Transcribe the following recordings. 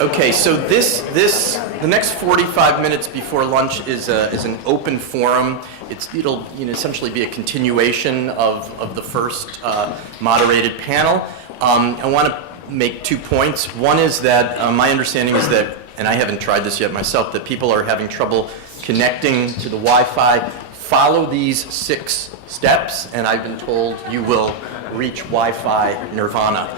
Okay, so the next 45 minutes before lunch is an open forum. It'll essentially be a continuation of the first moderated panel. I want to make 2 points. One is that my understanding is that, and I haven't tried this yet myself, that people are having trouble connecting to the Wi-Fi. Follow these 6 steps, and I've been told you will reach Wi-Fi nirvana.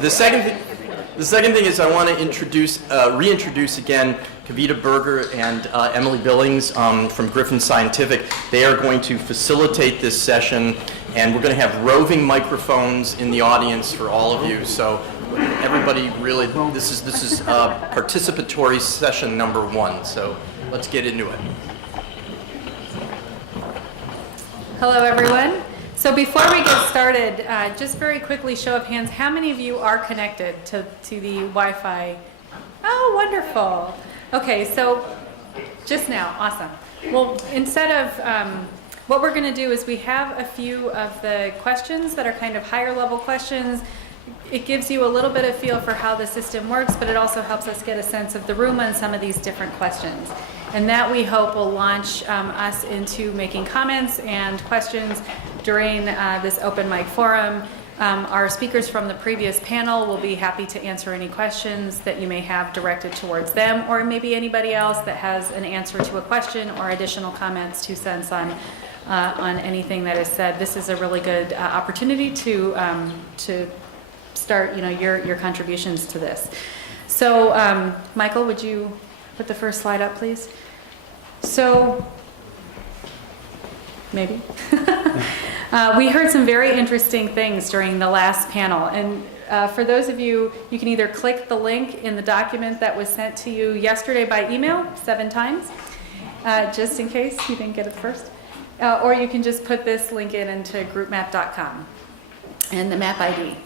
The second thing is I want to reintroduce again Kavita Berger and Emily Billings from Griffin Scientific. They are going to facilitate this session, and we're going to have roving microphones in the audience for all of you. So everybody really, this is participatory session number 1. So let's get into it. Hello, everyone. So before we get started, just very quickly, show of hands, how many of you are connected to the Wi-Fi? Oh, wonderful. Okay, so just now, awesome. Well, instead of, what we're going to do is we have a few of the questions that are kind of higher level questions. It gives you a little bit of feel for how the system works, but it also helps us get a sense of the room on some of these different questions. And that, we hope, will launch us into making comments and questions during this open mic forum. Our speakers from the previous panel will be happy to answer any questions that you may have directed towards them, or maybe anybody else that has an answer to a question or additional comments, 2 cents on anything that is said. This is a really good opportunity to start, your contributions to this. So, Michael, would you put the first slide up, please? So, maybe. We heard some very interesting things during the last panel. And for those of you, you can either click the link in the document that was sent to you yesterday by email 7 times, just in case you didn't get it first. Or you can just put this link into groupmap.com and the map ID.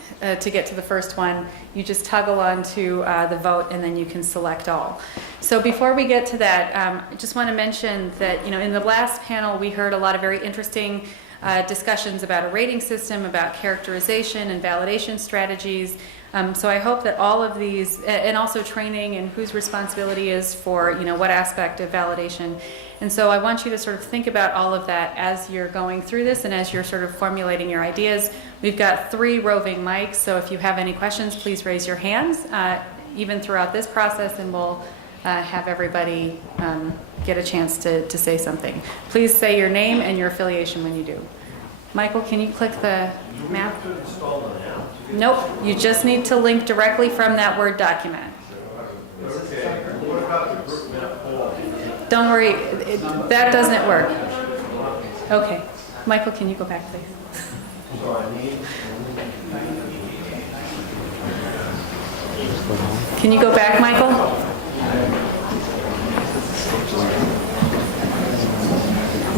To get to the first one, you just toggle on to the vote, and then you can select all. So before we get to that, I just want to mention that in the last panel we heard a lot of very interesting discussions about a rating system, about characterization and validation strategies. So I hope that all of these, and also training and whose responsibility is for what aspect of validation. And so I want you to sort of think about all of that as you're going through this and as you're sort of formulating your ideas. We've got 3 roving mics, so if you have any questions, please raise your hands, even throughout this process, and we'll have everybody get a chance to say something. Please say your name and your affiliation when you do. Michael, can you click the map? Nope, you just need to link directly from that Word document. Don't worry, that doesn't work. Okay, Michael, can you go back, please? Can you go back, Michael?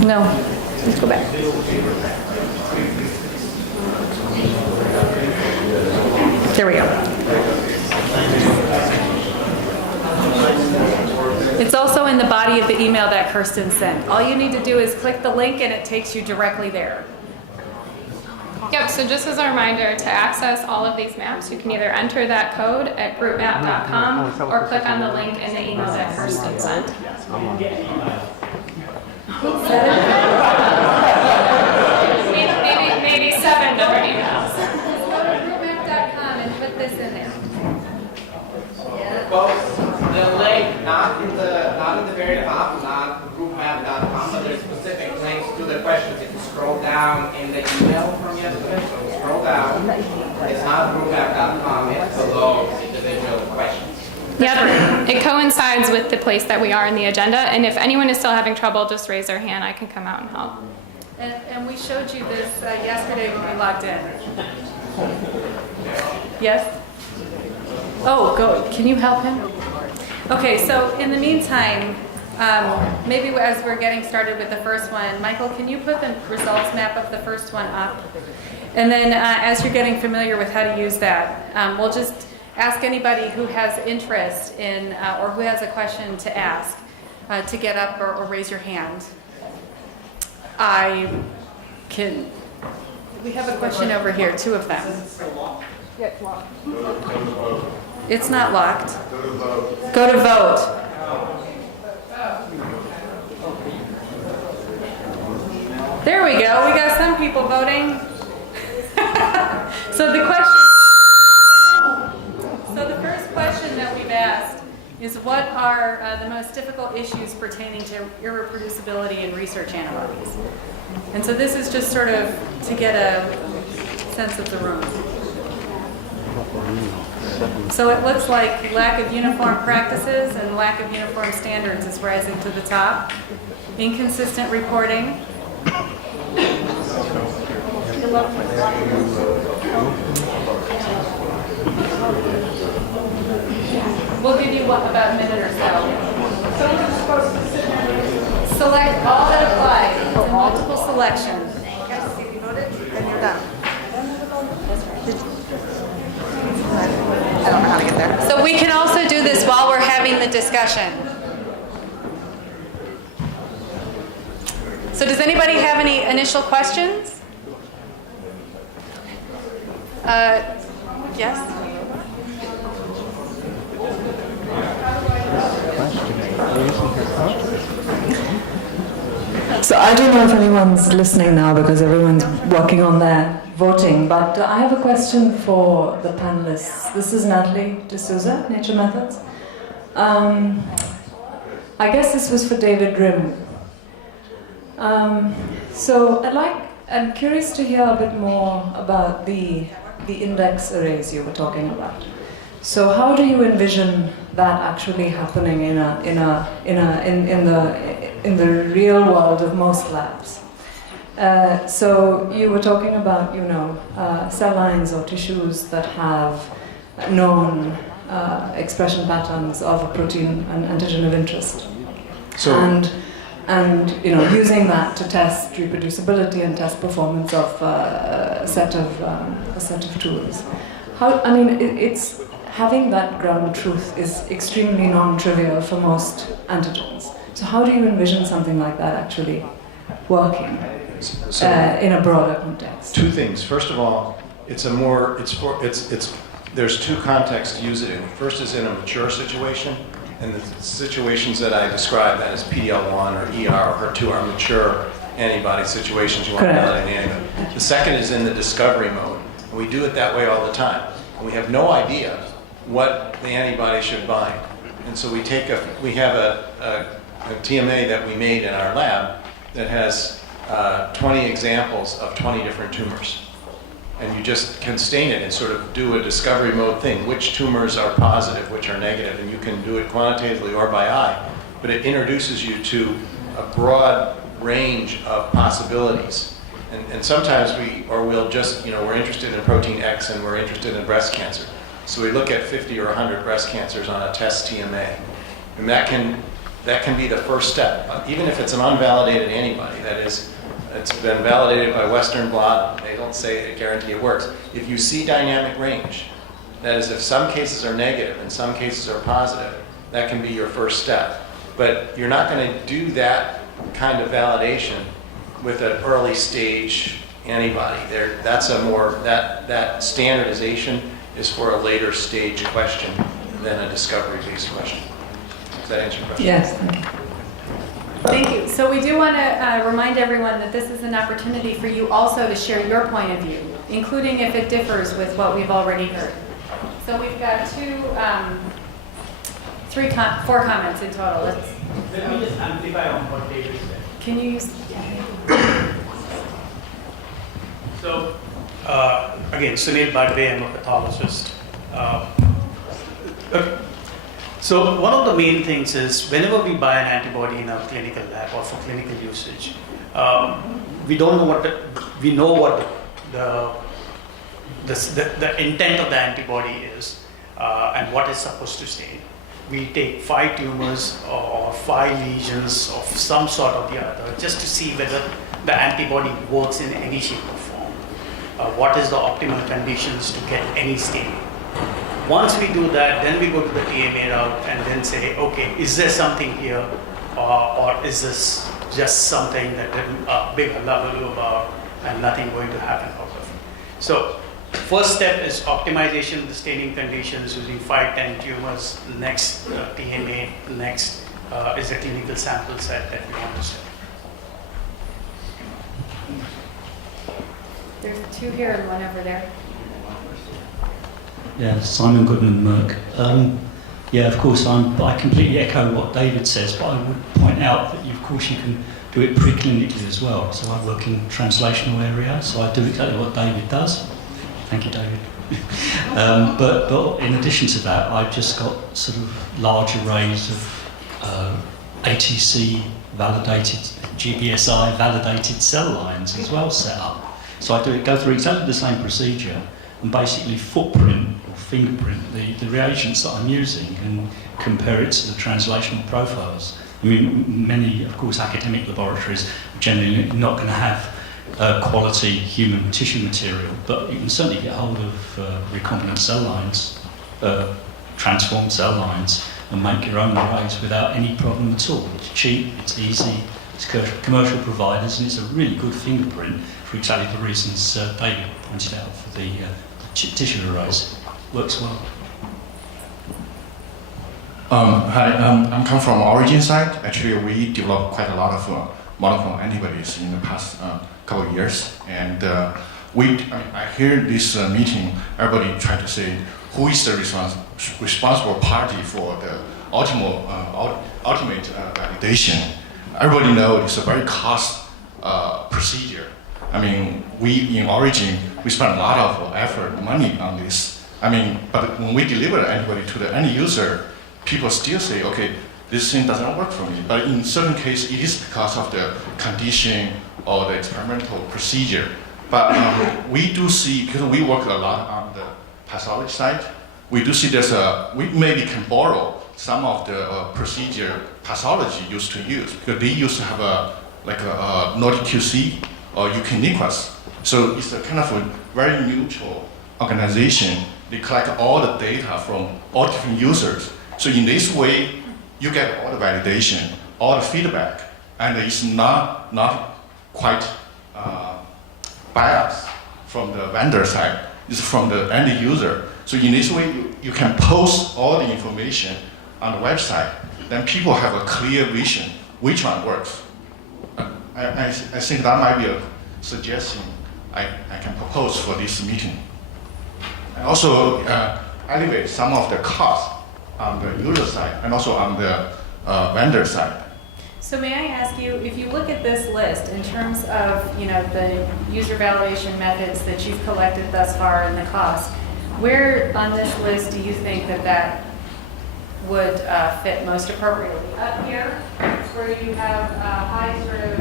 No, let's go back. There we go. It's also in the body of the email that Kirsten sent. All you need to do is click the link and it takes you directly there. Yep, so just as a reminder, to access all of these maps, you can either enter that code at groupmap.com or click on the link in the email that Kirsten sent. Maybe 7 different emails. Go to groupmap.com and put this in there. The link, not in the very top, not groupmap.com, but there's specific links to the questions. If you scroll down in the email from yesterday, so scroll down, it's not groupmap.com, it's below individual questions. Yep, it coincides with the place that we are in the agenda, and if anyone is still having trouble, just raise their hand. I can come out and help. And we showed you this yesterday when we logged in. Yes? Oh, go. Can you help him? Okay, so in the meantime, maybe as we're getting started with the first one, Michael, can you put the results map of the first one up? And then as you're getting familiar with how to use that, we'll just ask anybody who has interest in or who has a question to ask to get up or raise your hand. I can We have a question over here, two of them. It's not locked. Go to vote. There we go. We got some people voting. So the first question that we've asked is, what are the most difficult issues pertaining to irreproducibility in research antibodies? And so this is just sort of to get a sense of the room. So it looks like lack of uniform practices and lack of uniform standards is rising to the top. Inconsistent reporting. We'll give you about a minute or so. Select all that apply. It's a multiple selection. If you voted, then you're done. I don't know how to get there. So we can also do this while we're having the discussion. So does anybody have any initial questions? Yes? So I don't know if anyone's listening now because everyone's working on their voting, but I have a question for the panelists. This is Natalie D'Souza, Nature Methods. I guess this was for David Grimm. So I'm curious to hear a bit more about the index arrays you were talking about. So how do you envision that actually happening in the real world of most labs? So you were talking about, cell lines or tissues that have known expression patterns of a protein, an antigen of interest, and using that to test reproducibility and test performance of a set of tools. It's having that ground truth is extremely non-trivial for most antigens. So how do you envision something like that actually working in a broader context? Two things. First of all, there's two contexts to use it in. First is in a mature situation, and the situations that I described, that is PD-L1 or ER or HER2, are mature antibody situations you want to validate an antibody. The second is in the discovery mode, and we do it that way all the time. And we have no idea what the antibody should bind. And so we have a TMA that we made in our lab that has 20 examples of 20 different tumors. And you just can stain it and sort of do a discovery mode thing. Which tumors are positive, which are negative, and you can do it quantitatively or by eye. But it introduces you to a broad range of possibilities. And sometimes we're interested in protein X and we're interested in breast cancer. So we look at 50 or 100 breast cancers on a test TMA. And that can be the first step. Even if it's an unvalidated antibody, that is, it's been validated by Western blot, they don't guarantee it works. If you see dynamic range, that is, if some cases are negative and some cases are positive, that can be your first step. But you're not going to do that kind of validation with an early stage antibody. That standardization is for a later stage question than a discovery-based question. Does that answer your question? Yes, thank you. Thank you. So we do want to remind everyone that this is an opportunity for you also to share your point of view, including if it differs with what we've already heard. So we've got four comments in total. Let me just amplify on what David said. Can you use? So, again, Sunil, by the way, I'm a pathologist. So one of the main things is whenever we buy an antibody in a clinical lab or for clinical usage, we know what the intent of the antibody is and what is supposed to stain. We take 5 tumors or 5 lesions of some sort of the other just to see whether the antibody works in any shape or form. What is the optimal conditions to get any staining? Once we do that, then we go to the TMA route and then say, okay, is there something here, or is this just something that a big level of and nothing going to happen out of it. So first step is optimization of the staining conditions using 5-10 tumors. Next, TMA. Next is a clinical sample set that we want to study. There's 2 here and 1 over there. Yeah, Simon Goodman, Merck. Yeah, of course, I completely echo what David says, but I would point out that, of course, you can do it preclinically as well. So I work in translational area, so I do exactly what David does. Thank you, David. But in addition to that, I've just got sort of large arrays of ATC validated, GBSI validated cell lines as well set up. So I go through exactly the same procedure and basically footprint or fingerprint the reagents that I'm using and compare it to the translational profiles. I mean, many, of course, academic laboratories are generally not going to have quality human tissue material, but you can certainly get hold of recombinant cell lines, transformed cell lines, and make your own arrays without any problem at all. It's cheap, it's easy, it's commercial providers, and it's a really good fingerprint for exactly the reasons David pointed out for the tissue arrays. Works well. Hi, I'm come from Origin side. Actually, we developed quite a lot of monoclonal antibodies in the past couple of years, and I hear this meeting. Everybody trying to say who is the responsible party for the ultimate validation. Everybody knows it's a very cost procedure. I mean, we in Origin we spend a lot of effort, money on this. I mean, but when we deliver the antibody to the end user, people still say, okay, this thing doesn't work for me. But in certain cases, it is because of the condition or the experimental procedure. But we do see, because we work a lot on the pathology side, we do see we maybe can borrow some of the procedure pathology used to use, because they used to have a Nordic QC or UK NIQUAS. So it's a kind of a very neutral organization. They collect all the data from all different users. So in this way, you get all the validation, all the feedback, and it's not quite biased from the vendor side. It's from the end user. So in this way, you can post all the information on the website. Then people have a clear vision which one works. I think that might be a suggestion I can propose for this meeting. And also elevate some of the costs on the user side and also on the vendor side. So may I ask you, if you look at this list in terms of the user validation methods that you've collected thus far and the cost, where on this list do you think that would fit most appropriately? Up here, where you have high sort of,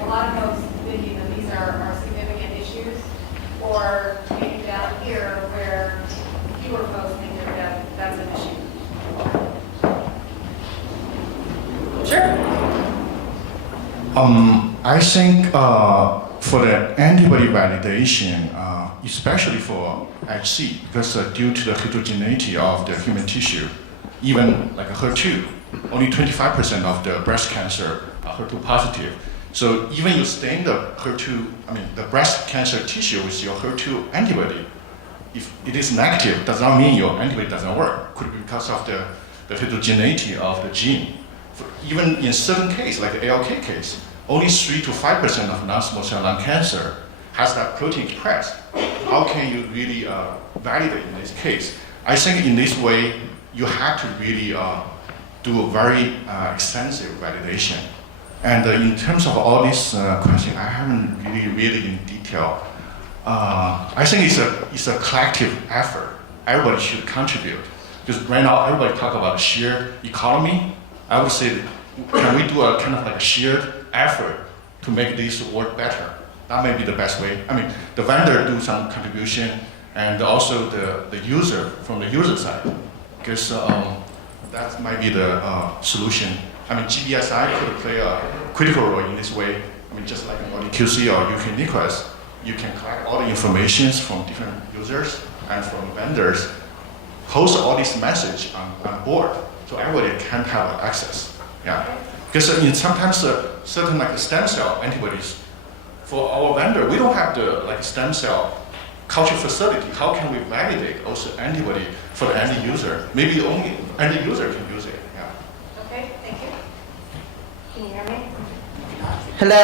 a lot of folks thinking that these are significant issues, or maybe down here where fewer folks think that that's an issue? Sure. I think for the antibody validation, especially for HC, because due to the heterogeneity of the human tissue, even like a HER2, only 25% of the breast cancer are HER2 positive. So even you stain the the breast cancer tissue with your HER2 antibody, if it is negative, does not mean your antibody doesn't work. Could be because of the heterogeneity of the gene. Even in certain cases, like the ALK case, only 3 to 5% of non-small cell lung cancer has that protein expressed. How can you really validate in this case? I think in this way, you have to really do a very extensive validation. And in terms of all these questions, I haven't really read it in detail. I think it's a collective effort. Everybody should contribute. Because right now, everybody talk about shared economy. I would say, can we do a kind of like a shared effort to make this work better? That may be the best way. I mean, the vendor do some contribution, and also the user from the user side, because that might be the solution. I mean, GBSI could play a critical role in this way. I mean, just like Nordic QC or UK NIQUAS, you can collect all the information from different users and from vendors, host all this message on board, so everybody can have access. Yeah, because sometimes certain like stem cell antibodies, for our vendor, we don't have the like stem cell culture facility. How can we validate also antibody for the end user? Maybe only end user can use it. Yeah. Okay, thank you. Can you hear me? Hello?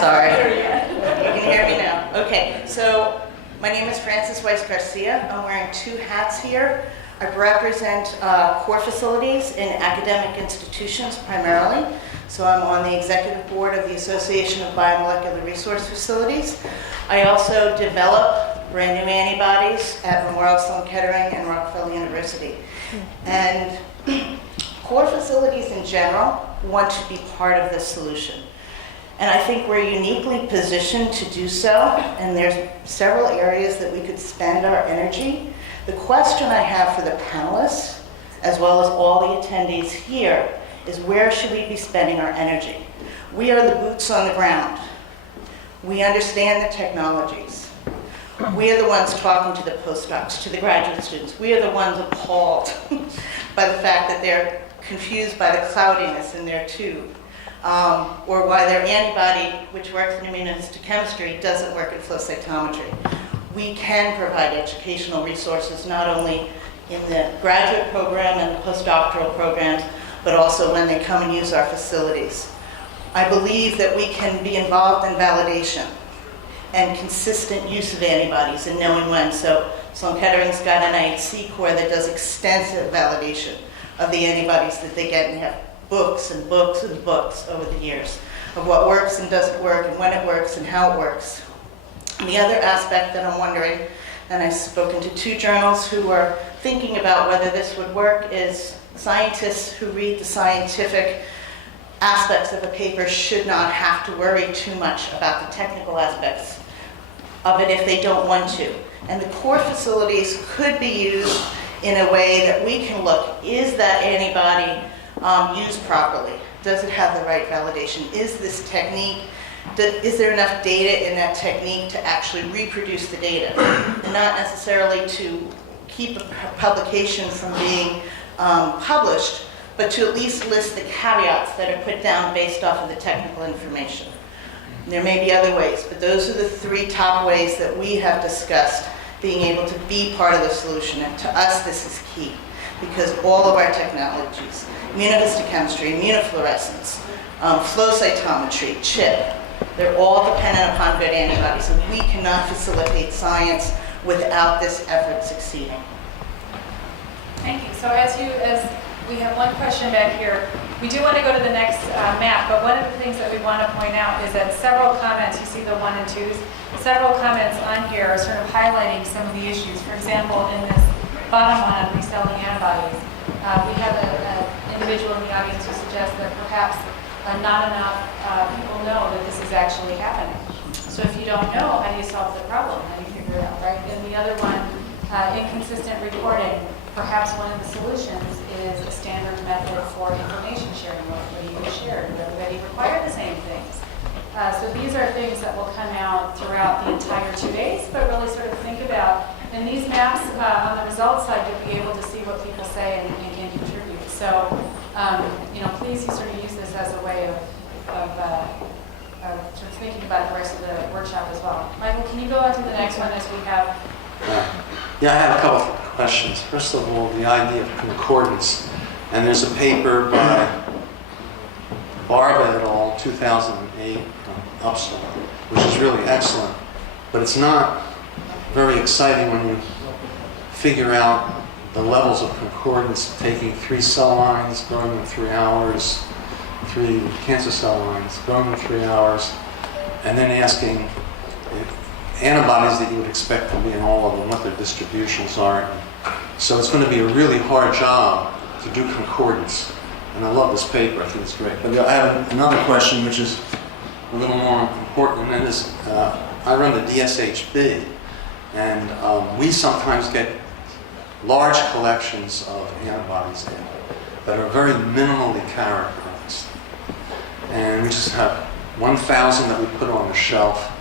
Sorry. You can hear me now. Okay, so my name is Frances Weiss Garcia. I'm wearing two hats here. I represent core facilities in academic institutions primarily. So I'm on the executive board of the Association of Biomolecular Resource Facilities. I also develop brand new antibodies at Memorial Sloan Kettering and Rockefeller University. And core facilities in general want to be part of the solution. And I think we're uniquely positioned to do so, and there's several areas that we could spend our energy. The question I have for the panelists, as well as all the attendees here, is where should we be spending our energy? We are the boots on the ground. We understand the technologies. We are the ones talking to the postdocs, to the graduate students. We are the ones appalled by the fact that they're confused by the cloudiness in their tube, or why their antibody, which works in immunohistochemistry, doesn't work in flow cytometry. We can provide educational resources not only in the graduate program and the postdoctoral programs, but also when they come and use our facilities. I believe that we can be involved in validation and consistent use of antibodies and knowing when. So Sloan Kettering's got an IHC core that does extensive validation of the antibodies that they get, and they have books and books and books over the years of what works and doesn't work and when it works and how it works. And the other aspect that I'm wondering, and I've spoken to two journals who are thinking about whether this would work, is scientists who read the scientific aspects of a paper should not have to worry too much about the technical aspects of it if they don't want to. And the core facilities could be used in a way that we can look, is that antibody used properly? Does it have the right validation? Is this technique, is there enough data in that technique to actually reproduce the data? And not necessarily to keep a publication from being published, but to at least list the caveats that are put down based off of the technical information. There may be other ways, but those are the three top ways that we have discussed being able to be part of the solution. And to us, this is key, because all of our technologies, immunohistochemistry, immunofluorescence, flow cytometry, chip, they're all dependent upon good antibodies, and we cannot facilitate science without this effort succeeding. Thank you. So as we have one question back here, we do want to go to the next map, but one of the things that we want to point out is that several comments, you see the 1 and 2s, several comments on here are sort of highlighting some of the issues. For example, in this bottom one on reselling antibodies, we have an individual in the audience who suggests that perhaps not enough people know that this is actually happening. So if you don't know, how do you solve the problem? How do you figure it out, right? And the other one, inconsistent reporting. Perhaps one of the solutions is a standard method for information sharing, where everybody is shared, where everybody require the same things. So these are things that will come out throughout the entire 2 days, but really sort of think about. And these maps on the results side, you'll be able to see what people say and can contribute. So, please sort of use this as a way of sort of thinking about the rest of the workshop as well. Michael, can you go on to the next one as we have? Yeah, I have a couple of questions. First of all, the idea of concordance. And there's a paper by Barba et al., 2008, Upstart, which is really excellent. But it's not very exciting when you figure out the levels of concordance, taking 3 cell lines, growing them 3 hours, 3 cancer cell lines, growing them 3 hours, and then asking antibodies that you would expect to be in all of them, what their distributions are. So it's going to be a really hard job to do concordance. And I love this paper, I think it's great. But I have another question which is a little more important, and that is, I run the DSHB, and we sometimes get large collections of antibodies in that are very minimally characterized. And we just have 1,000 that we put on the shelf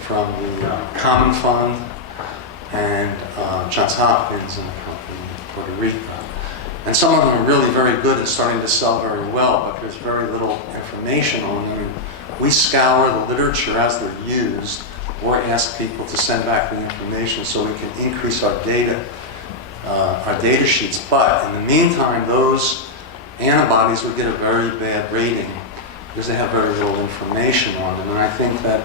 from the Common Fund and Johns Hopkins and the company in Puerto Rico. And some of them are really very good and starting to sell very well, but there's very little information on them. And we scour the literature as they're used or ask people to send back the information so we can increase our data sheets. But in the meantime, those antibodies would get a very bad rating because they have very little information on them. And I think that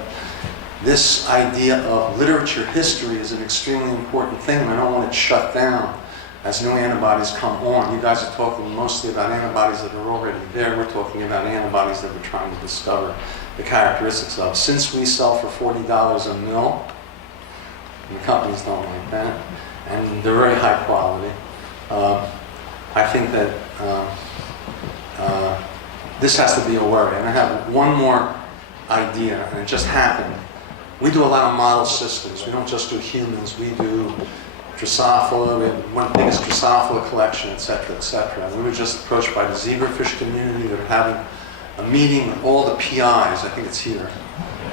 this idea of literature history is an extremely important thing, and I don't want it shut down as new antibodies come on. You guys are talking mostly about antibodies that are already there. We're talking about antibodies that we're trying to discover the characteristics of. Since we sell for $40 a mil, and the companies don't like that, and they're very high quality, I think that this has to be a worry. And I have one more idea, and it just happened. We do a lot of model systems. We don't just do humans. We do Drosophila. We have one of the biggest Drosophila collection, et cetera, et cetera. And we were just approached by the zebrafish community. They're having a meeting with all the PIs, I think it's here,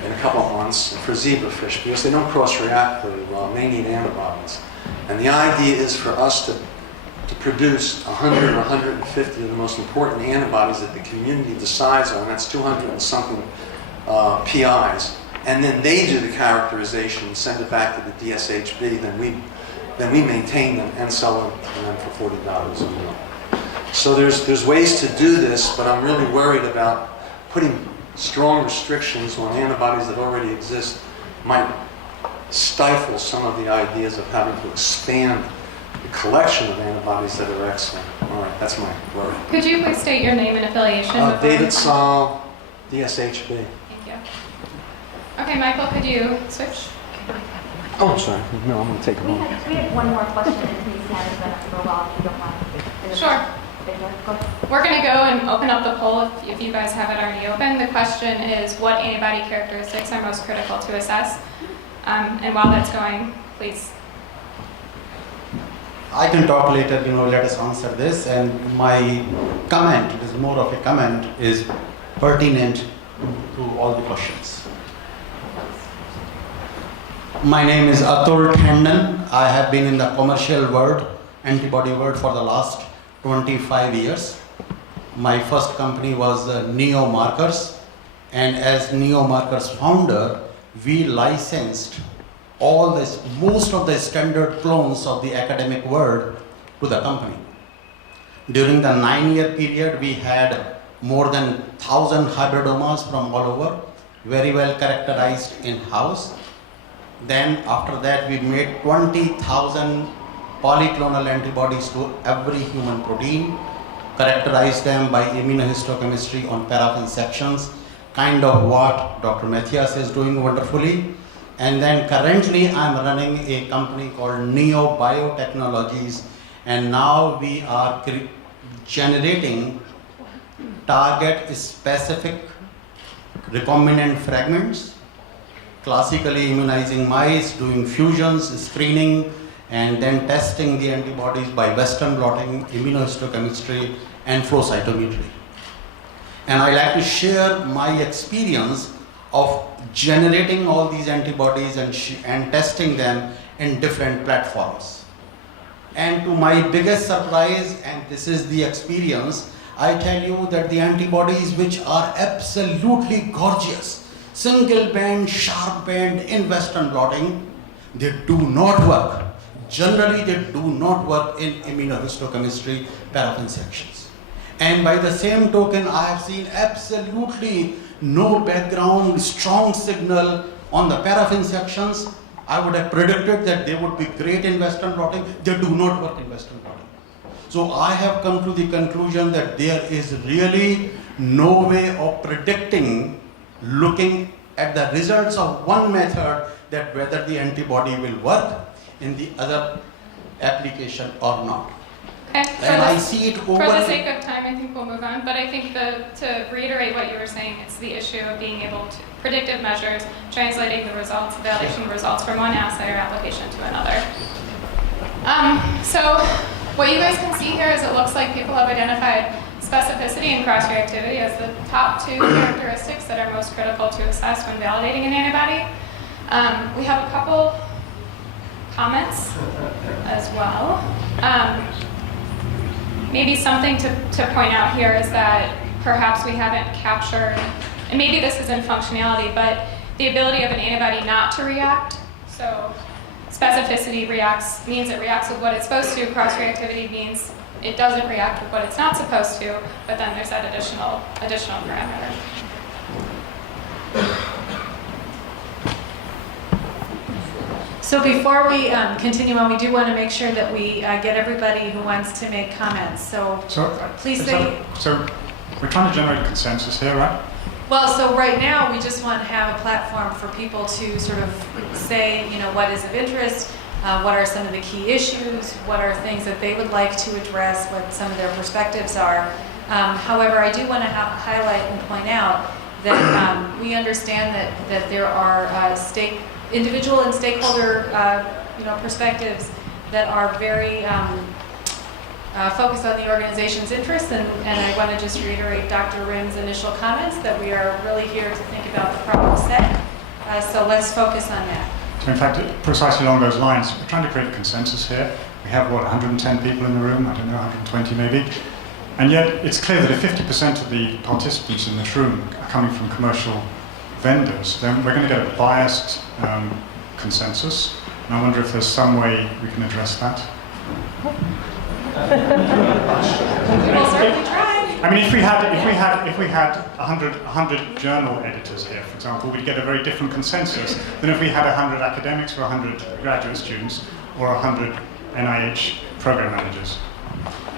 in a couple of months, for zebrafish, because they don't cross-react very well, and they need antibodies. And the idea is for us to produce 100 or 150 of the most important antibodies that the community decides on. That's 200 and something PIs. And then they do the characterization and send it back to the DSHB. Then we maintain them and sell them to them for $40 a mil. So there's ways to do this, but I'm really worried about putting strong restrictions on antibodies that already exist might stifle some of the ideas of having to expand the collection of antibodies that are excellent. All right, that's my worry. Could you please state your name and affiliation? David Saul, DSHB. Thank you. Okay, Michael, could you switch? Oh, I'm sorry. No, I'm going to take a moment. We have one more question, and please haven't been up for a while, if you don't mind. Sure. We're going to go and open up the poll if you guys have it already open. The question is, what antibody characteristics are most critical to assess? And while that's going, please. I can talk later, let us answer this. And my comment, it is more of a comment, is pertinent to all the questions. My name is Atul Tandon. I have been in the commercial world, antibody world, for the last 25 years. My first company was Neo Markers, and as Neo Markers founder, we licensed most of the standard clones of the academic world to the company. During the 9-year period, we had more than 1,000 hybridomas from all over, very well characterized in-house. Then after that, we made 20,000 polyclonal antibodies to every human protein, characterized them by immunohistochemistry on paraffin sections, kind of what Dr. Matthias is doing wonderfully. And then currently I'm running a company called Neo Biotechnologies, and now we are generating target-specific recombinant fragments, classically immunizing mice, doing fusions, screening, and then testing the antibodies by Western blotting, immunohistochemistry, and flow cytometry. And I like to share my experience of generating all these antibodies and testing them in different platforms. And to my biggest surprise, and this is the experience, I tell you that the antibodies which are absolutely gorgeous, single band, sharp band in Western blotting, they do not work. Generally, they do not work in immunohistochemistry paraffin sections. And by the same token, I have seen absolutely no background, strong signal on the paraffin sections. I would have predicted that they would be great in Western blotting. They do not work in Western blotting. So I have come to the conclusion that there is really no way of predicting, looking at the results of one method, that whether the antibody will work in the other application or not. Okay, And I see it over. For the sake of time, I think we'll move on. But I think to reiterate what you were saying, it's the issue of being able to predictive measures, translating the results, validation results from one assay or application to another. So what you guys can see here is it looks like people have identified specificity and cross-reactivity as the top two characteristics that are most critical to assess when validating an antibody. We have a couple comments as well. Maybe something to point out here is that perhaps we haven't captured and maybe this is in functionality, but the ability of an antibody not to react. So specificity means it reacts with what it's supposed to. Cross-reactivity means it doesn't react with what it's not supposed to, but then there's that additional parameter. So before we continue on, we do want to make sure that we get everybody who wants to make comments. So please say. So we're trying to generate a consensus here, right? Well, so right now we just want to have a platform for people to sort of say, what is of interest, what are some of the key issues, what are things that they would like to address, what some of their perspectives are. However, I do want to highlight and point out that we understand that there are individual and stakeholder perspectives that are very focused on the organization's interests, and I want to just reiterate Dr. Rim's initial comments that we are really here to think about the problem set. So let's focus on that. So in fact, precisely along those lines, we're trying to create a consensus here. We have, 110 people in the room, I don't know, 120 maybe. And yet it's clear that if 50% of the participants in this room are coming from commercial vendors, then we're going to get a biased consensus. And I wonder if there's some way we can address that. We will certainly try. I mean, if we had 100 journal editors here, for example, we'd get a very different consensus than if we had 100 academics or 100 graduate students or 100 NIH program managers.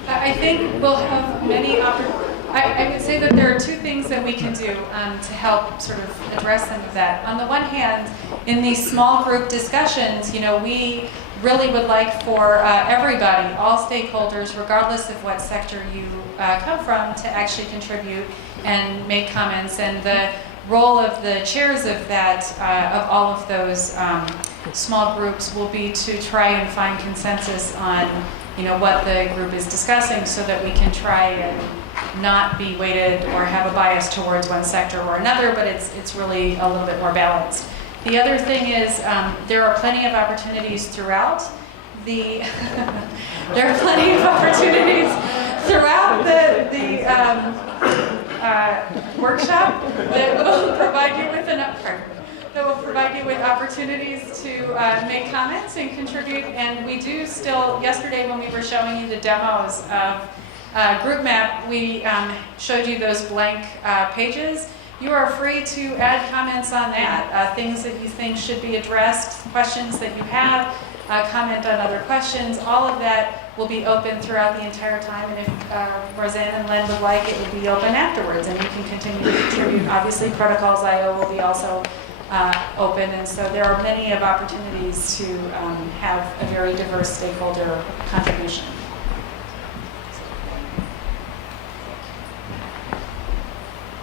I think we'll have many opportunities. I would say that there are two things that we can do to help sort of address some of that. On the one hand, in these small group discussions, we really would like for everybody, all stakeholders, regardless of what sector you come from, to actually contribute and make comments. And the role of the chairs of that, of all of those small groups, will be to try and find consensus on what the group is discussing, so that we can try and not be weighted or have a bias towards one sector or another, but it's really a little bit more balanced. The other thing is there are plenty of opportunities throughout the there are plenty of opportunities throughout the workshop that will provide you with opportunities to make comments and contribute. And we do still, yesterday when we were showing you the demos of Group Map, we showed you those blank pages. You are free to add comments on that, things that you think should be addressed, questions that you have, comment on other questions. All of that will be open throughout the entire time, and if Roseanne and Len would like, it will be open afterwards, and you can continue to contribute. Obviously, Protocols.io will be also open, and so there are many of opportunities to have a very diverse stakeholder contribution.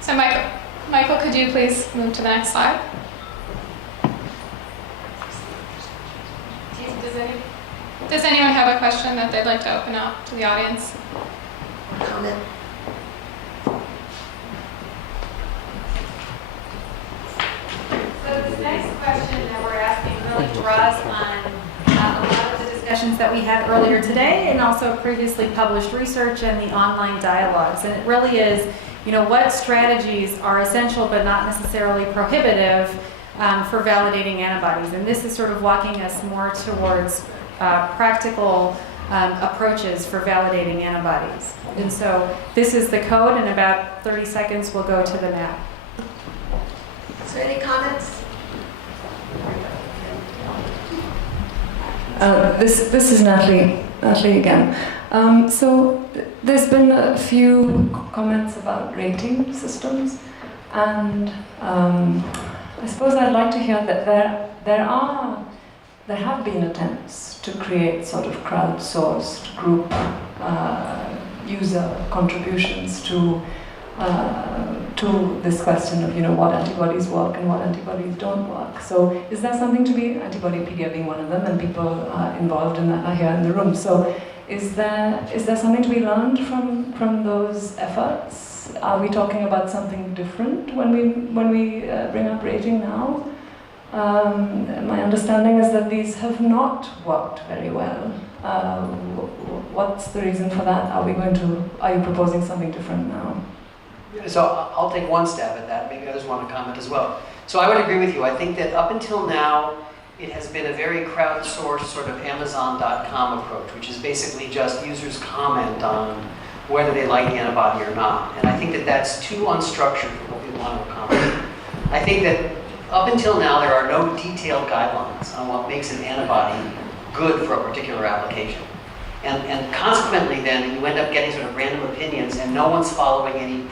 So Michael, could you please move to the next slide? Does anyone have a question that they'd like to open up to the audience? Comment? So this next question that we're asking really draws on a lot of the discussions that we had earlier today, and also previously published research and the online dialogues. And it really is, what strategies are essential but not necessarily prohibitive for validating antibodies. And this is sort of walking us more towards practical approaches for validating antibodies. And so this is the code. In about 30 seconds, we'll go to the map. Is there any comments? This is Natalie again. So there's been a few comments about rating systems, and I suppose I'd like to hear that there have been attempts to create sort of crowdsourced group user contributions to this question of what antibodies work and what antibodies don't work. So is there something to be, Antibodipedia being one of them, and people involved in that are here in the room. So is there something to be learned from those efforts? Are we talking about something different when we bring up rating now? My understanding is that these have not worked very well. What's the reason for that? Are you proposing something different now? So I'll take one stab at that. Maybe others want to comment as well. So I would agree with you. I think that up until now, it has been a very crowdsourced sort of Amazon.com approach, which is basically just users comment on whether they like the antibody or not. And I think that that's too unstructured for what we want to accomplish. I think that up until now, there are no detailed guidelines on what makes an antibody good for a particular application. And consequently then, you end up getting sort of random opinions and no one's following any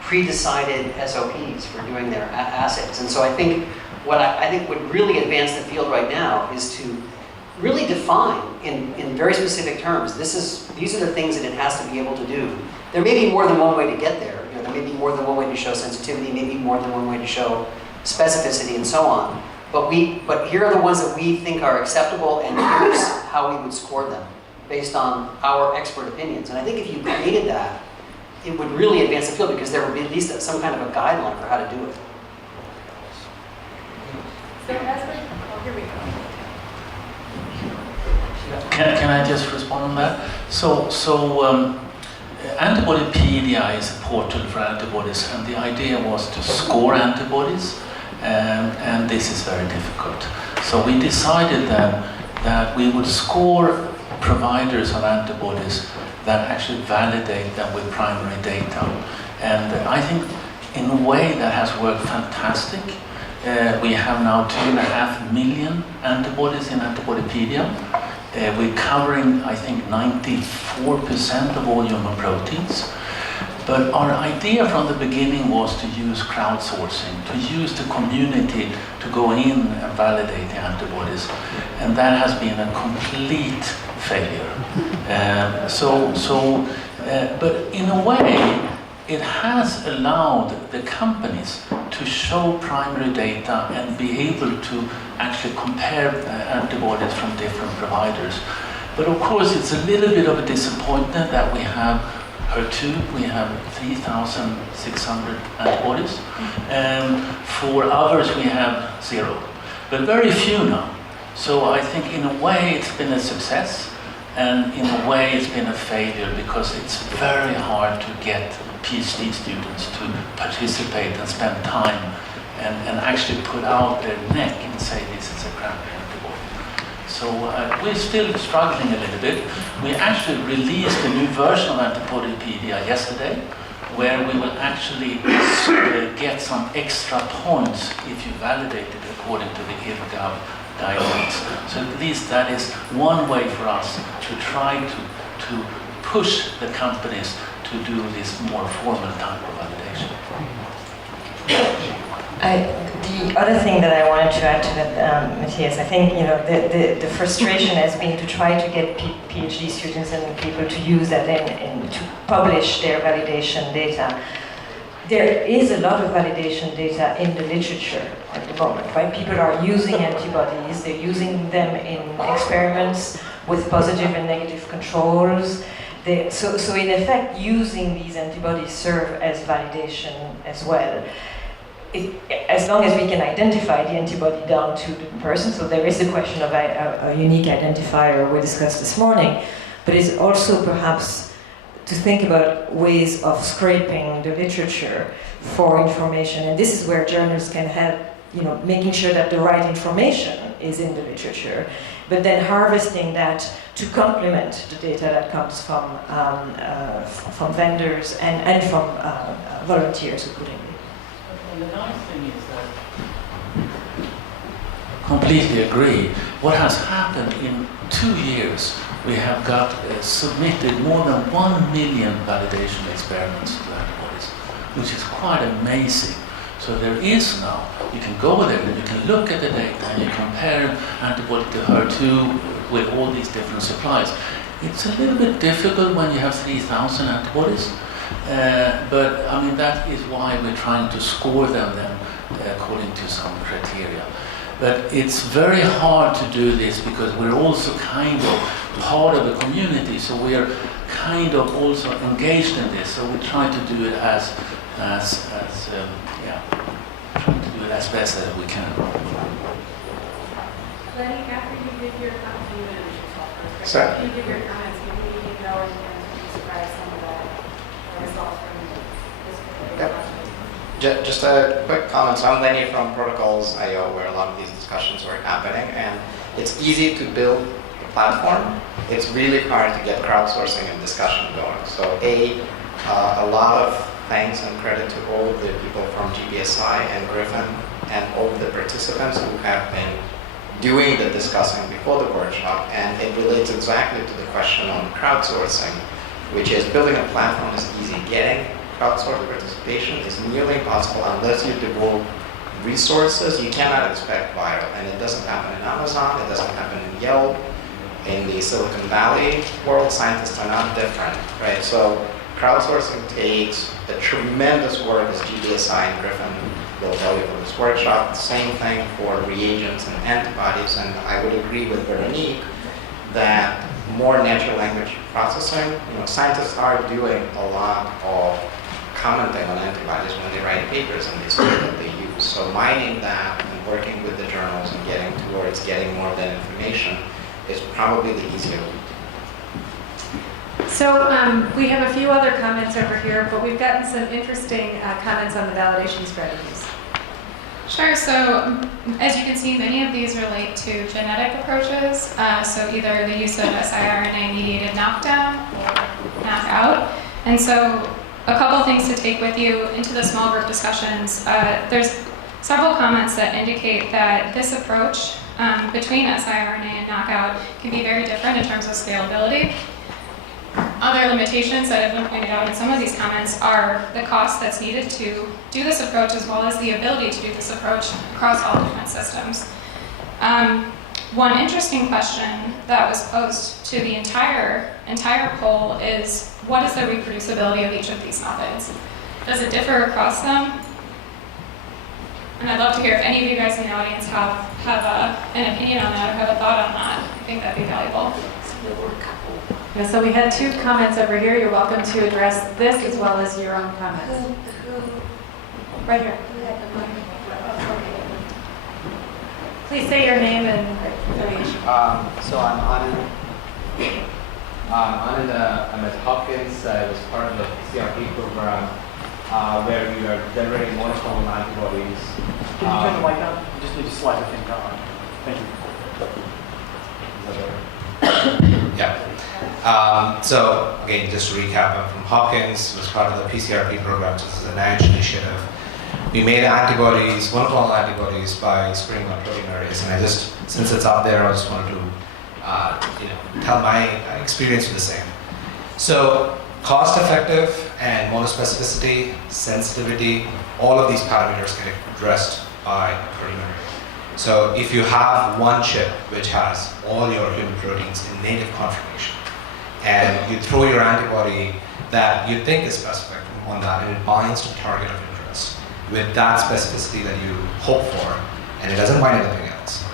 pre-decided SOPs for doing their assays. And so I think what I think would really advance the field right now is to really define in very specific terms, these are the things that it has to be able to do. There may be more than one way to get there. There may be more than one way to show sensitivity, maybe more than one way to show specificity and so on. But here are the ones that we think are acceptable, and here's how we would score them based on our expert opinions. And I think if you created that, it would really advance the field because there would be at least some kind of a guideline for how to do it. So here we go. Can I just respond on that? Antibody is a portal for antibodies, and the idea was to score antibodies, and this is very difficult. So we decided that we would score providers of antibodies that actually validate them with primary data. And I think in a way that has worked fantastic. We have now 2.5 million antibodies in Antibodypedia. We're covering, I think, 94% of all human proteins. But our idea from the beginning was to use crowdsourcing, to use the community to go in and validate the antibodies. And that has been a complete failure. But in a way, it has allowed the companies to show primary data and be able to actually compare antibodies from different providers. But of course, it's a little bit of a disappointment that we have HER2, we have 3,600 antibodies. For others, we have 0, but very few now. So I think in a way it's been a success, and in a way it's been a failure because it's very hard to get PhD students to participate and spend time and actually put out their neck and say this is a crappy antibody. So we're still struggling a little bit. We actually released a new version of Antibodypedia yesterday, where we will actually get some extra points if you validate it according to the IRGAV guidelines. So at least that is one way for us to try to push the companies to do this more formal type of validation. The other thing that I wanted to add to that, Matthias, I think the frustration has been to try to get PhD students and people to use that and to publish their validation data. There is a lot of validation data in the literature at the moment, right? People are using antibodies, they're using them in experiments with positive and negative controls. So in effect, using these antibodies serve as validation as well. As long as we can identify the antibody down to the person, so there is the question of a unique identifier we discussed this morning, but it's also perhaps to think about ways of scraping the literature for information, and this is where journals can help, making sure that the right information is in the literature, but then harvesting that to complement the data that comes from vendors and from volunteers who put in. And the nice thing is that completely agree. What has happened in 2 years, we have got submitted more than 1 million validation experiments to antibodies, which is quite amazing. So there is now, you can go there and you can look at the data and you compare antibody to HER2 with all these different supplies. It's a little bit difficult when you have 3,000 antibodies, but I mean that is why we're trying to score them then according to some criteria. But it's very hard to do this because we're also kind of part of the community, so we're kind of also engaged in this. So we try to do it as best as we can. Lenny, after you give your comments, you can Sorry. you give your comments, maybe you can go and describe some of the results from the Just a quick comment. So I'm Lenny from Protocols.io, where a lot of these discussions were happening, and it's easy to build a platform. It's really hard to get crowdsourcing and discussion going. So a lot of thanks and credit to all of the people from GBSI and Griffin and all of the participants who have been doing the discussing before the workshop, and it relates exactly to the question on crowdsourcing, which is building a platform is easy. Getting crowdsourced participation is nearly impossible unless you devote resources. You cannot expect viral, and it doesn't happen in Amazon, it doesn't happen in Yelp, in the Silicon Valley world. Scientists are not different, right? So crowdsourcing takes a tremendous work, as GBSI and Griffin will tell you for this workshop. Same thing for reagents and antibodies, and I would agree with Veronique that more natural language processing, scientists are doing a lot of commenting on antibodies when they write papers and the data that they use. So mining that and working with the journals and getting towards getting more of that information is probably the easier route. So we have a few other comments over here, but we've gotten some interesting comments on the validation strategies. Sure, so as you can see, many of these relate to genetic approaches, so either the use of siRNA-mediated knockdown or knockout. And so a couple things to take with you into the small group discussions. There's several comments that indicate that this approach between siRNA and knockout can be very different in terms of scalability. Other limitations that have been pointed out in some of these comments are the cost that's needed to do this approach, as well as the ability to do this approach across all different systems. One interesting question that was posed to the entire poll is, what is the reproducibility of each of these methods? Does it differ across them? And I'd love to hear if any of you guys in the audience have an opinion on that or have a thought on that. I think that'd be valuable. Yeah, so we had two comments over here. You're welcome to address this as well as your own comments. Right here. Please say your name and affiliation. So I'm Anand. I'm at Hopkins. I was part of the CRP program where we are generating monoclonal antibodies. Can you turn the mic on? You just need to slide the thing down. Thank you. Yeah. So again, just to recap, I'm from Hopkins. Was part of the PCRP program, which is a NIH initiative. We made antibodies, monoclonal antibodies, by screening on proteinurase, and since it's out there, I just wanted to, tell my experience with the same. So, cost-effective and monospecificity, sensitivity, all of these parameters get addressed by proteinurase. So, if you have one chip which has all your human proteins in native conformation, and you throw your antibody that you think is specific on that, and it binds to the target of interest with that specificity that you hope for, and it doesn't bind anything else.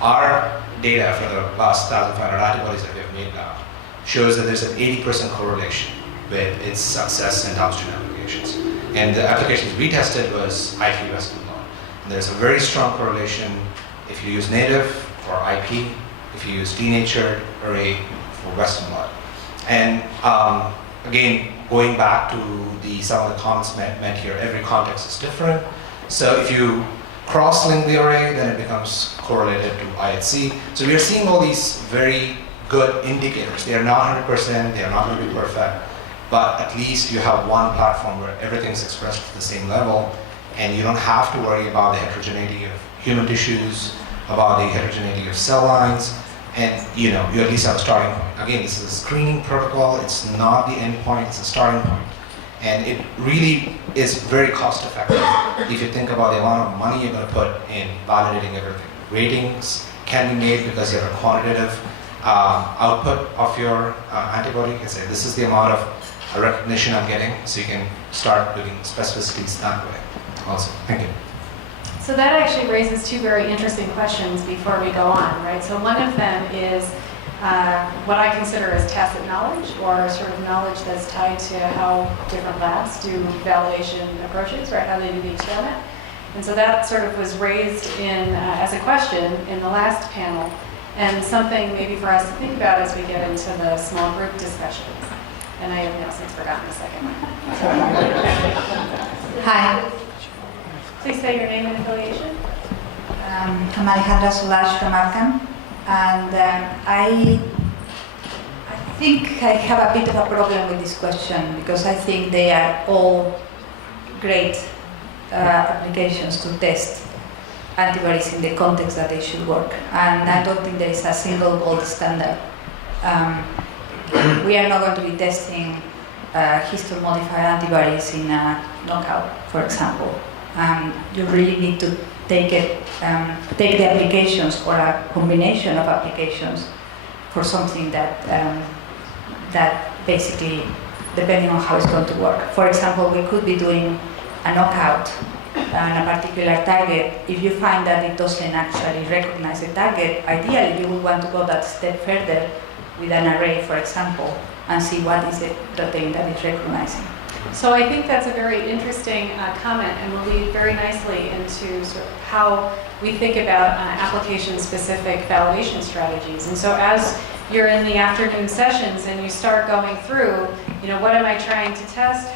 Our data for the last 1,500 antibodies that we have made now shows that there's an 80% correlation with its success in downstream applications. And the applications we tested was IP Western blot. And there's a very strong correlation if you use native for IP, if you use denatured array for Western blot. And again, going back to some of the comments meant here, every context is different. So if you cross-link the array, then it becomes correlated to IHC. So we are seeing all these very good indicators. They are not 100%, they are not going to be perfect, but at least you have one platform where everything's expressed at the same level, and you don't have to worry about the heterogeneity of human tissues, about the heterogeneity of cell lines, and you at least have a starting point. Again, this is a screening protocol, it's not the end point, it's a starting point. And it really is very cost effective if you think about the amount of money you're going to put in validating everything. Ratings can be made because you have a quantitative output of your antibody. You can say, this is the amount of recognition I'm getting, so you can start doing specificities that way also. Thank you. So that actually raises two very interesting questions before we go on, right? So one of them is what I consider as tacit knowledge, or sort of knowledge that's tied to how different labs do validation approaches, right? How they do the experiment. And so that sort of was raised as a question in the last panel, and something maybe for us to think about as we get into the small group discussions. And I have now since forgotten the second one. Hi, Please say your name and affiliation. I'm Alejandra Solage from Arkham, and I think I have a bit of a problem with this question because I think they are all great applications to test antibodies in the context that they should work, and I don't think there is a single gold standard. We are not going to be testing histone-modified antibodies in a knockout, for example. You really need to take the applications or a combination of applications for something that basically, depending on how it's going to work. For example, we could be doing a knockout on a particular target. If you find that it doesn't actually recognize the target, ideally you would want to go that step further with an array, for example, and see what is the protein that is recognizing. So I think that's a very interesting comment, and will lead very nicely into sort of how we think about application-specific validation strategies. And so as you're in the afternoon sessions and you start going through, you know, what am I trying to test?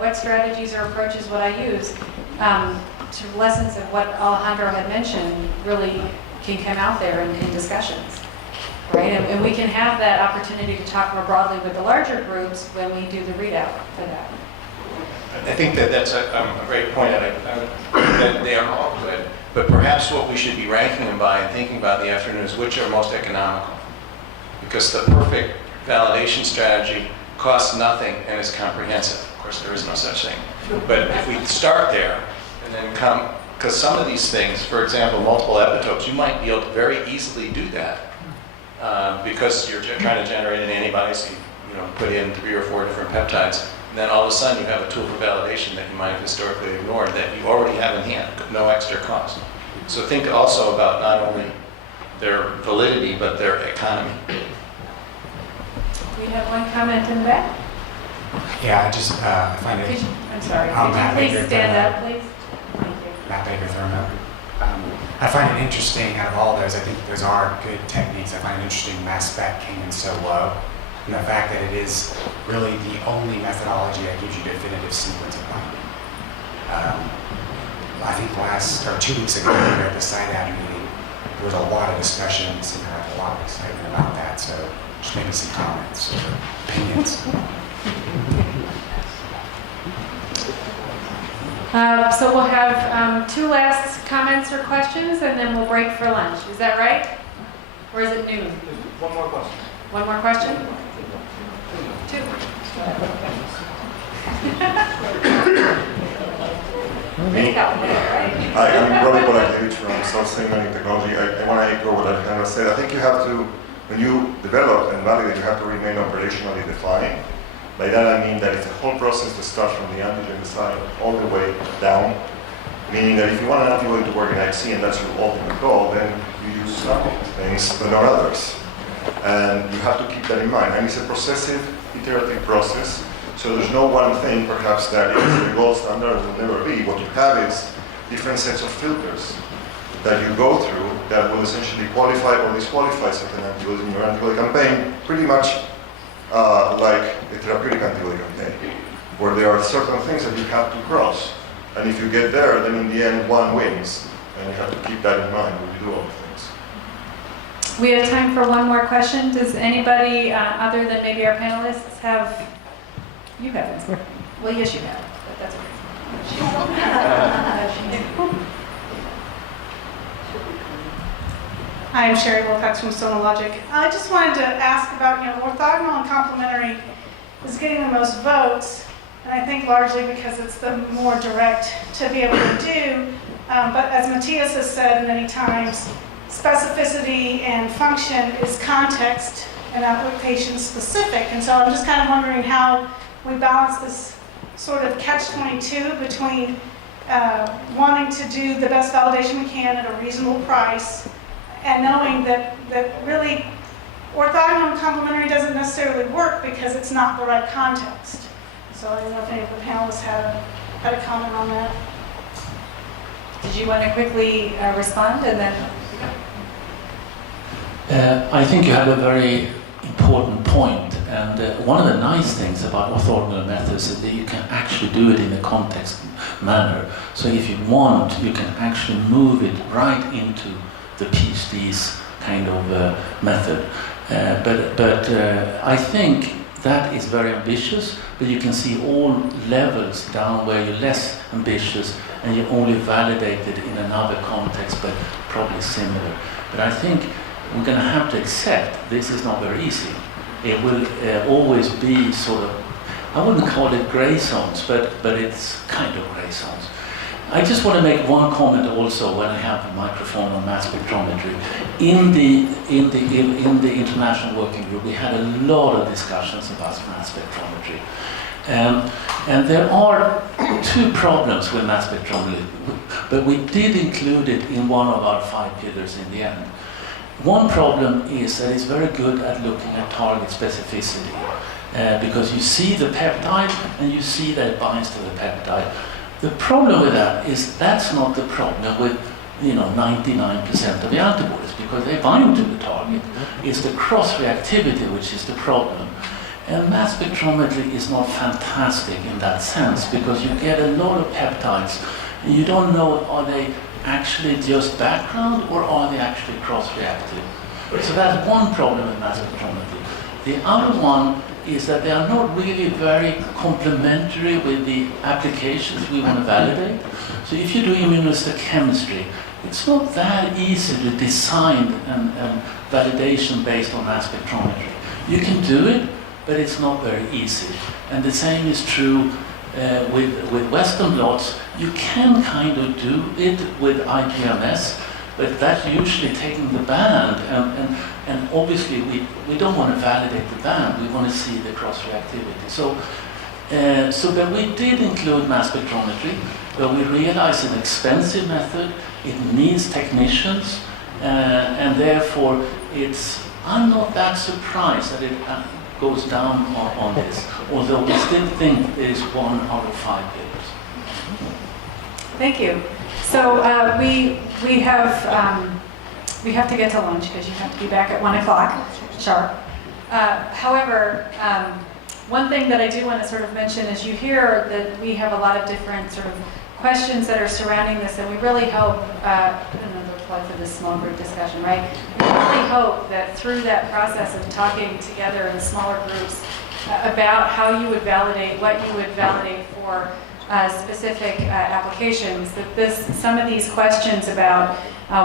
What strategies or approaches would I use? To lessons of what Alejandro had mentioned really can come out there in discussions. Right, and we can have that opportunity to talk more broadly with the larger groups when we do the readout for that. I think that that's a great point, that they are all good, but perhaps what we should be ranking them by and thinking about in the afternoon is which are most economical. Because the perfect validation strategy costs nothing and is comprehensive. Of course, there is no such thing. But if we start there and then come, because some of these things, for example, multiple epitopes, you might be able to very easily do that. Because you're trying to generate an antibody, so you put in 3 or 4 different peptides, and then all of a sudden you have a tool for validation that you might have historically ignored that you already have in hand, no extra cost. So think also about not only their validity, but their economy. We have one comment in the back. Yeah, I just find it. I'm sorry. Matt Could you Baker, please stand up, please? Thank you. Matt Baker, Thermo. I find it interesting out of all those. I think those are good techniques. I find it interesting mass spec came in so low, and the fact that it is really the only methodology that gives you definitive sequence of binding. I think 2 weeks ago, we were at the site meeting. There was a lot of discussions and a lot of excitement about that. So just maybe some comments or opinions. So we'll have 2 last comments or questions, and then we'll break for lunch. Is that right? Or is it noon? One more question. One more question? 2. Hi, I'm Robert Bolakevich from South Signaling Technology. I want to echo what Alejandra said. I think you have to, when you develop and validate, you have to remain operationally defined. By that I mean that it's a whole process that starts from the antigen design all the way down. Meaning that if you want an antibody to work in IC and that's your ultimate goal, then you use some things but not others. And you have to keep that in mind. And it's a processive, iterative process. So there's no one thing perhaps that is the gold standard, will never be. What you have is different sets of filters that you go through that will essentially qualify or disqualify certain antibodies in your antibody campaign, pretty much like a therapeutic antibody campaign, where there are certain things that you have to cross. And if you get there, then in the end, one wins. And you have to keep that in mind when you do all the things. We have time for one more question. Does anybody, other than maybe our panelists, have... You haven't. Well, yes, you have, but that's okay. Hi, I'm Sherry Wilcox from Sonologic. I just wanted to ask about, orthogonal and complementary is getting the most votes, and I think largely because it's the more direct to be able to do. But as Matthias has said many times, specificity and function is context and application specific. And so I'm just kind of wondering how we balance this sort of catch-22 between wanting to do the best validation we can at a reasonable price and knowing that really orthogonal and complementary doesn't necessarily work because it's not the right context. So I don't know if any of the panelists had a comment on that. Did you want to quickly respond and then... I think you have a very important important point. And one of the nice things about orthogonal methods is that you can actually do it in a context manner. So if you want, you can actually move it right into the PhD's kind of method. But I think that is very ambitious, but you can see all levels down where you're less ambitious and you only validate it in another context, but probably similar. But I think we're going to have to accept this is not very easy. It will always be sort of, I wouldn't call it gray zones, but it's kind of gray zones. I just want to make one comment also when I have a microphone on mass spectrometry. In the international working group, we had a lot of discussions about mass spectrometry. And there are two problems with mass spectrometry, but we did include it in one of our 5 pillars in the end. One problem is that it's very good at looking at target specificity, because you see the peptide and you see that it binds to the peptide. The problem with that is that's not the problem with 99% of the antibodies, because they bind to the target. It's the cross-reactivity which is the problem. And mass spectrometry is not fantastic in that sense, because you get a lot of peptides and you don't know, are they actually just background or are they actually cross-reactive? So that's one problem with mass spectrometry. The other one is that they are not really very complementary with the applications we want to validate. So if you do immunohistochemistry, it's not that easy to design and validation based on mass spectrometry. You can do it, but it's not very easy. And the same is true with Western blots. You can kind of do it with IPMS, but that's usually taking the band, and obviously we don't want to validate the band, we want to see the cross-reactivity. So but we did include mass spectrometry, but we realized an expensive method, it needs technicians, and therefore I'm not that surprised that it goes down on this, although we still think it is 1 out of 5 pillars. Thank you. So we have to get to lunch because you have to be back at 1 o'clock sharp. However, one thing that I do want to sort of mention is you hear that we have a lot of different sort of questions that are surrounding this, and we really hope, I don't know the plug for this small group discussion, right? We really hope that through that process of talking together in smaller groups about how you would validate, what you would validate for specific applications, that some of these questions about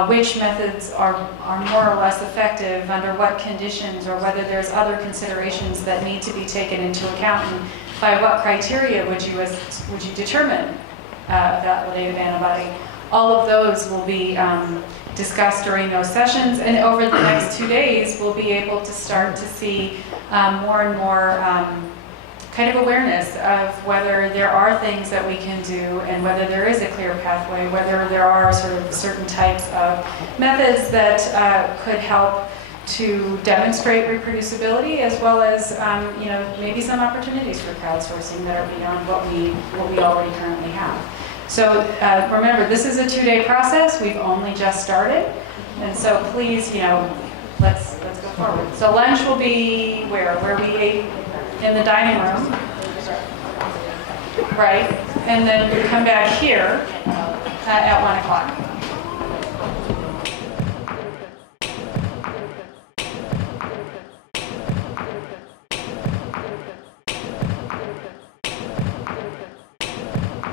which methods are more or less effective under what conditions, or whether there's other considerations that need to be taken into account, and by what criteria would you determine a validated antibody. All of those will be discussed during those sessions, and over the next 2 days we'll be able to start to see more and more kind of awareness of whether there are things that we can do and whether there is a clear pathway, whether there are sort of certain types of methods that could help to demonstrate reproducibility, as well as maybe some opportunities for crowdsourcing that are beyond what we already currently have. So remember, this is a 2-day process. We've only just started, and so please, let's go forward. So lunch will be where we ate in the dining room, right? And then we come back here at 1 o'clock.